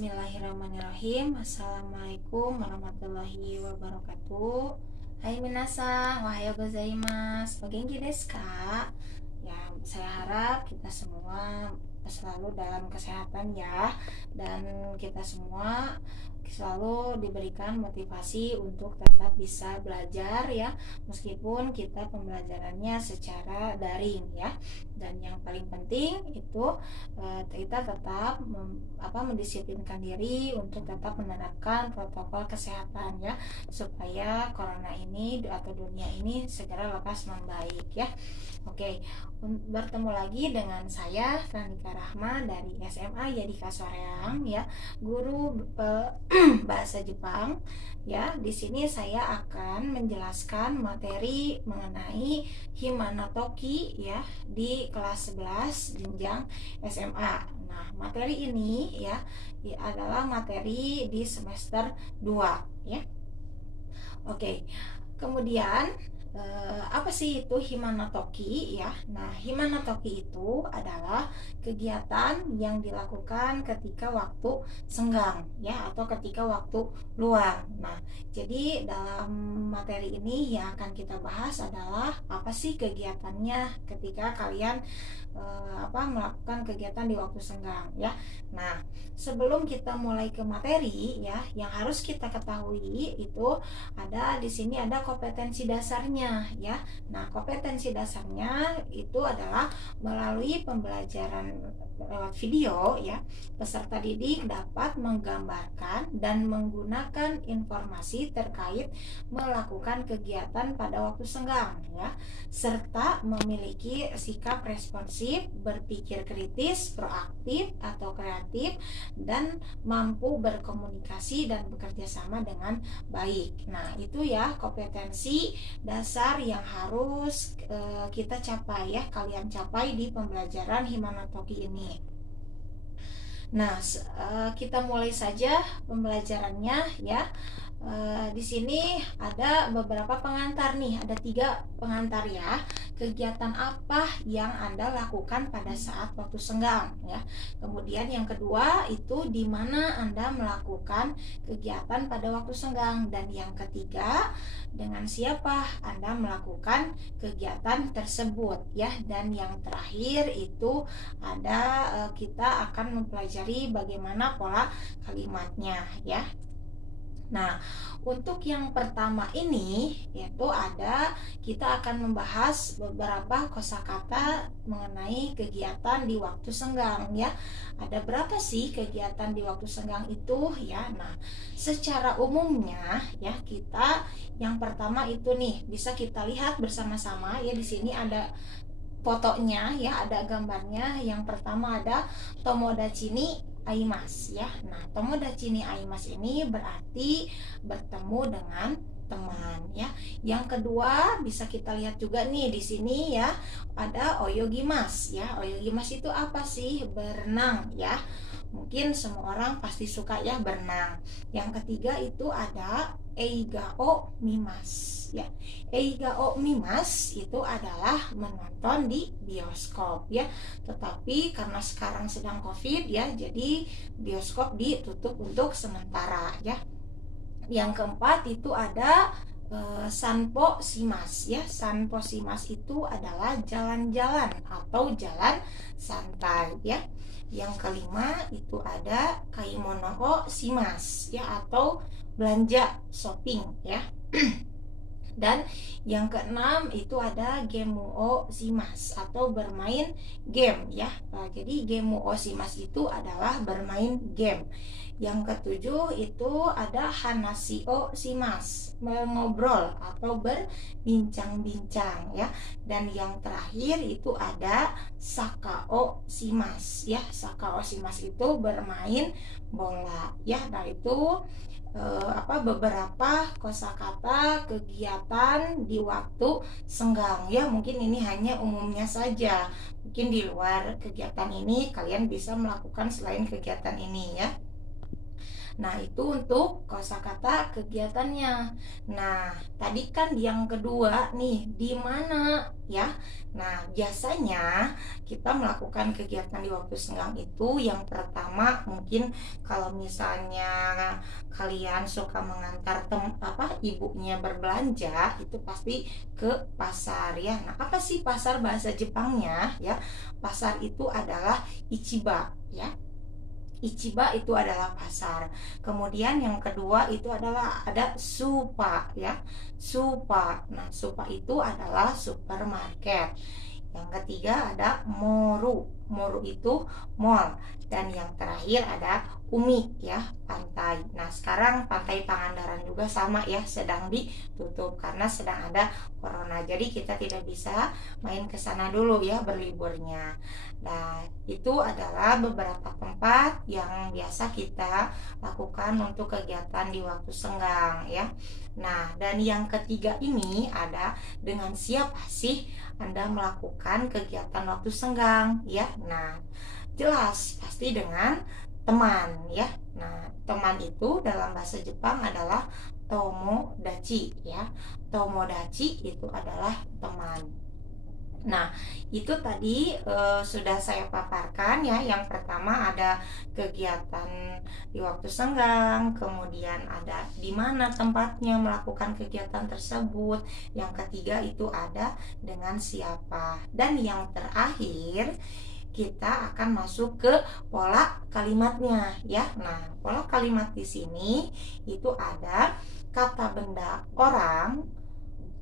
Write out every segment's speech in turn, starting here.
Bismillahirrahmanirrahim. Assalamualaikum warahmatullahi wabarakatuh. Hai minasan, ohayo gozaimasu. O genki desu ka? Ya, saya harap kita semua selalu dalam kesehatan ya, dan kita semua selalu diberikan motivasi untuk tetap bisa belajar ya, meskipun kita pembelajarannya secara daring ya. Dan yang paling penting itu kita tetap mendisiplinkan diri untuk tetap menerapkan protokol kesehatan ya, supaya corona ini atau dunia ini segera lekas membaik ya. Oke, bertemu lagi dengan saya Franika Rahma dari SMA Yadika Soreang ya, guru bahasa Jepang ya. Di sini saya akan menjelaskan materi mengenai Himanotoki ya di kelas 11 jenjang SMA. Nah, materi ini ya adalah materi di semester 2 ya. Oke. Kemudian apa sih itu Himanotoki ya? Nah, Himanotoki itu adalah kegiatan yang dilakukan ketika waktu senggang ya, atau ketika waktu luang. Nah, jadi dalam materi ini yang akan kita bahas adalah apa sih kegiatannya ketika kalian melakukan kegiatan di waktu senggang ya. Nah, sebelum kita mulai ke materi ya, yang harus kita ketahui itu ada di sini ada kompetensi dasarnya ya. Nah, kompetensi dasarnya itu adalah melalui pembelajaran lewat video ya, peserta didik dapat menggambarkan dan menggunakan informasi terkait melakukan kegiatan pada waktu senggang ya, serta memiliki sikap responsif, berpikir kritis, proaktif atau kreatif, dan mampu berkomunikasi dan bekerja sama dengan baik. Nah, itu ya kompetensi dasar yang harus kita capai ya, kalian capai di pembelajaran Himanotoki ini. Nah, kita mulai saja pembelajarannya ya. Di sini ada beberapa pengantar nih, ada 3 pengantar ya. Kegiatan apa yang Anda lakukan pada saat waktu senggang ya. Kemudian yang kedua itu di mana Anda melakukan kegiatan pada waktu senggang, dan yang ketiga dengan siapa Anda melakukan kegiatan tersebut ya. Dan yang terakhir itu ada kita akan mempelajari bagaimana pola kalimatnya ya. Nah, untuk yang pertama ini yaitu kita akan membahas beberapa kosakata mengenai kegiatan di waktu senggang ya. Ada berapa sih kegiatan di waktu senggang itu ya? Nah, secara umumnya ya, kita yang pertama itu nih bisa kita lihat bersama-sama ya. Di sini ada fotonya ya, ada gambarnya. Yang pertama ada Tomodachi ni aimasu ya. Nah, Tomodachi ni aimasu ini berarti bertemu dengan teman ya. Yang kedua bisa kita lihat juga nih di sini ya, ada oyogimasu ya. Oyogimasu itu apa sih? Berenang ya. Mungkin semua orang pasti suka ya berenang. Yang ketiga itu ada Eigao mimasu ya. Eigao mimasu itu adalah menonton di bioskop ya. Tetapi karena sekarang sedang Covid ya, jadi bioskop ditutup untuk sementara ya. Yang keempat itu ada sanpo shimasu ya. Sanpo shimasu itu adalah jalan-jalan atau jalan santai ya. Yang kelima itu ada kaimono o shimasu ya, atau belanja shopping ya. Dan yang keenam itu ada gemu o shimasu atau bermain game ya. Jadi gemu o shimasu itu adalah bermain game. Yang ketujuh itu ada hanashi o shimasu, mengobrol atau berbincang-bincang ya. Dan yang terakhir itu ada saka o shimasu ya. Saka o shimasu itu bermain bola ya. Nah, itu beberapa kosakata kegiatan di waktu senggang ya. Mungkin ini hanya umumnya saja. Mungkin di luar kegiatan ini kalian bisa melakukan selain kegiatan ini ya. Nah, itu untuk kosakata kegiatannya. Nah, tadi kan yang kedua nih, di mana ya? Nah, biasanya kita melakukan kegiatan di waktu senggang itu yang pertama mungkin kalau misalnya kalian suka mengantar ibunya berbelanja itu pasti ke pasar ya. Nah, apa sih pasar bahasa Jepangnya ya? Pasar itu adalah ichiba ya. Ichiba itu adalah pasar. Kemudian yang kedua itu adalah ada supa ya. Supa. Nah, supa itu adalah supermarket. Yang ketiga ada moru. Moru itu mall. Dan yang terakhir ada umi ya, pantai. Nah, sekarang pantai Pangandaran juga sama ya, sedang ditutup karena sedang ada corona. Jadi kita tidak bisa main ke sana dulu ya berliburnya. Nah, itu adalah beberapa tempat yang biasa kita lakukan untuk kegiatan di waktu senggang ya. Nah, dan yang ketiga ini ada dengan siapa sih Anda melakukan kegiatan waktu senggang ya. Nah, jelas pasti dengan teman ya. Nah, teman itu dalam bahasa Jepang adalah tomodachi ya. Tomodachi itu adalah teman. Nah, itu tadi sudah saya paparkan ya. Yang pertama ada kegiatan di waktu senggang, kemudian ada di mana tempatnya melakukan kegiatan tersebut. Yang ketiga itu ada dengan siapa. Dan yang terakhir kita akan masuk ke pola kalimatnya ya. Nah, pola kalimat di sini itu ada kata benda orang,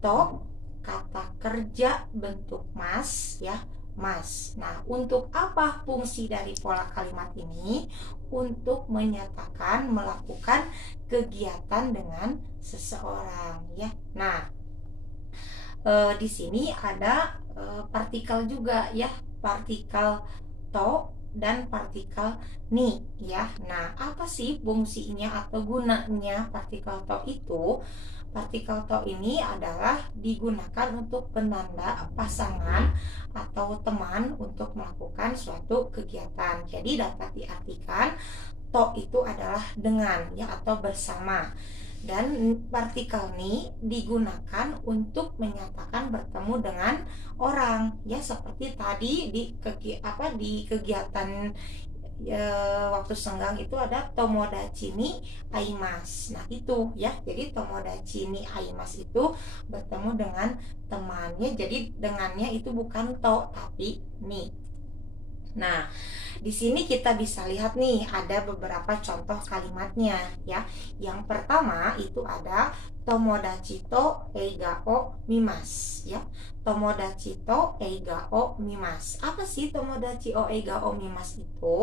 to, kata kerja bentuk mas ya, mas. Nah, untuk apa fungsi dari pola kalimat ini? Untuk menyatakan melakukan kegiatan dengan seseorang ya. Nah, di sini ada partikel juga ya, partikel to dan partikel ni ya. Nah, apa sih fungsinya atau gunanya partikel to itu? Partikel to ini adalah digunakan untuk penanda pasangan atau teman untuk melakukan suatu kegiatan. Jadi dapat diartikan to itu adalah dengan ya atau bersama. Dan partikel ni digunakan untuk menyatakan bertemu dengan orang ya, seperti tadi di kegiatan waktu senggang itu ada tomodachi ni aimasu. Nah, itu ya. Jadi tomodachi ni aimasu itu bertemu dengan temannya. Jadi dengannya itu bukan to tapi ni. Nah, di sini kita bisa lihat nih ada beberapa contoh kalimatnya ya. Yang pertama itu ada tomodachi to eiga o mimasu ya. Tomodachi to eiga o mimasu. Apa sih tomodachi o eiga o mimasu itu?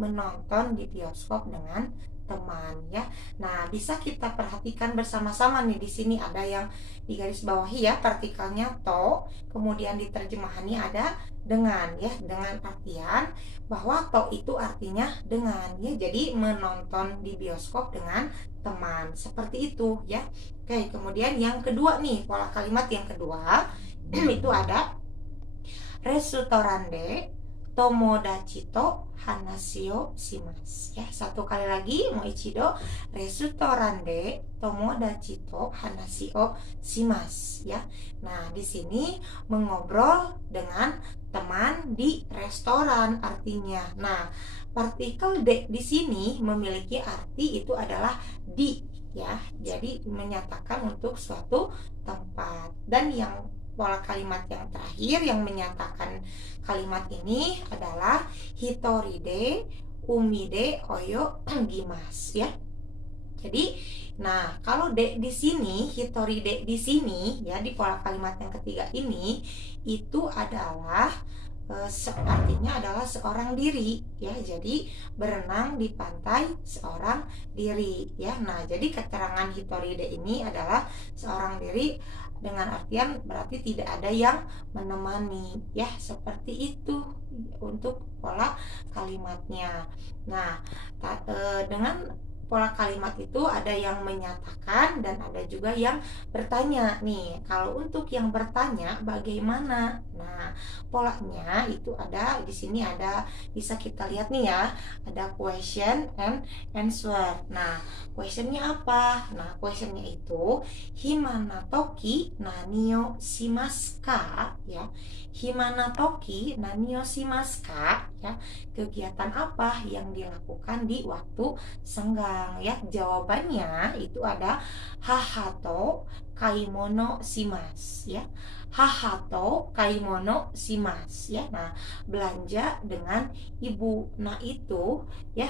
Menonton di bioskop dengan teman ya. Nah, bisa kita perhatikan bersama-sama nih, di sini ada yang di garis bawahi ya, partikelnya to, kemudian di terjemahannya ada dengan ya, dengan artian bahwa to itu artinya dengan ya. Jadi menonton di bioskop dengan teman, seperti itu ya. Oke, kemudian yang kedua nih, pola kalimat yang kedua itu ada restoran tomodachi to hanasi o shimasu ya. Satu kali lagi, moichido, restoran tomodachi to hanasi o shimasu ya. Nah, di sini mengobrol dengan teman di restoran artinya. Nah, partikel de di sini memiliki arti itu adalah di ya. Jadi menyatakan untuk suatu tempat. Dan yang pola kalimat yang terakhir yang menyatakan kalimat ini adalah hitori de umi de oyo gimasu ya. Jadi, nah kalau de di sini, hitori de di sini ya, di pola kalimat yang ketiga ini itu adalah artinya adalah seorang diri ya. Jadi berenang di pantai seorang diri ya. Nah, jadi keterangan hitori de ini adalah seorang diri dengan artian berarti tidak ada yang menemani ya, seperti itu untuk pola kalimatnya. Nah, dengan pola kalimat itu ada yang menyatakan dan ada juga yang bertanya nih. Kalau untuk yang bertanya bagaimana? Nah, polanya itu ada di sini, ada bisa kita lihat nih ya, ada question and answer. Nah, questionnya apa? Nah, questionnya itu himana toki nanio shimasu ka, ya. Himana toki nanio shimasu ka, ya. Kegiatan apa yang dilakukan di waktu senggang, ya. Jawabannya itu ada hahato kaimono shimasu, ya. Hahato kaimono shimasu, ya. Nah, belanja dengan ibu. Nah, itu ya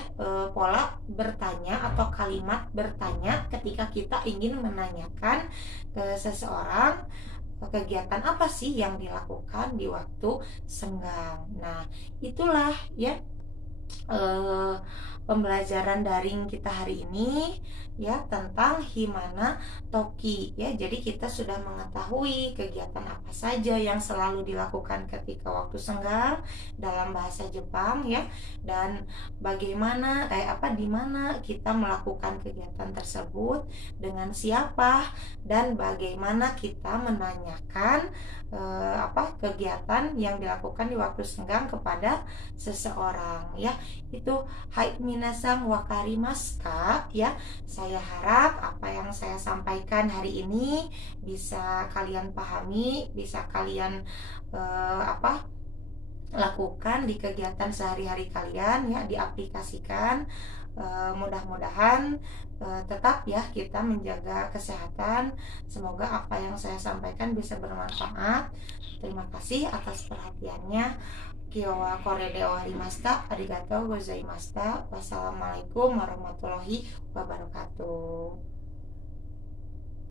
pola bertanya atau kalimat bertanya ketika kita ingin menanyakan ke seseorang kegiatan apa sih yang dilakukan di waktu senggang. Nah, itulah ya eh, pembelajaran daring kita hari ini ya tentang himana toki, ya. Jadi kita sudah mengetahui kegiatan apa saja yang selalu dilakukan ketika waktu senggang dalam bahasa Jepang, ya, dan bagaimana di mana kita melakukan kegiatan tersebut, dengan siapa, dan bagaimana kita menanyakan kegiatan yang dilakukan di waktu senggang kepada seseorang, ya. Itu hai minasang wakarimasu ka, ya. Saya harap apa yang saya sampaikan hari ini bisa kalian pahami, bisa kalian lakukan di kegiatan sehari-hari kalian, ya, diaplikasikan. Mudah-mudahan tetap ya kita menjaga kesehatan. Semoga apa yang saya sampaikan bisa bermanfaat. Terima kasih atas perhatiannya. Kyo wa kore de owarimashita. Arigatou gozaimashita. Wassalamualaikum warahmatullahi wabarakatuh.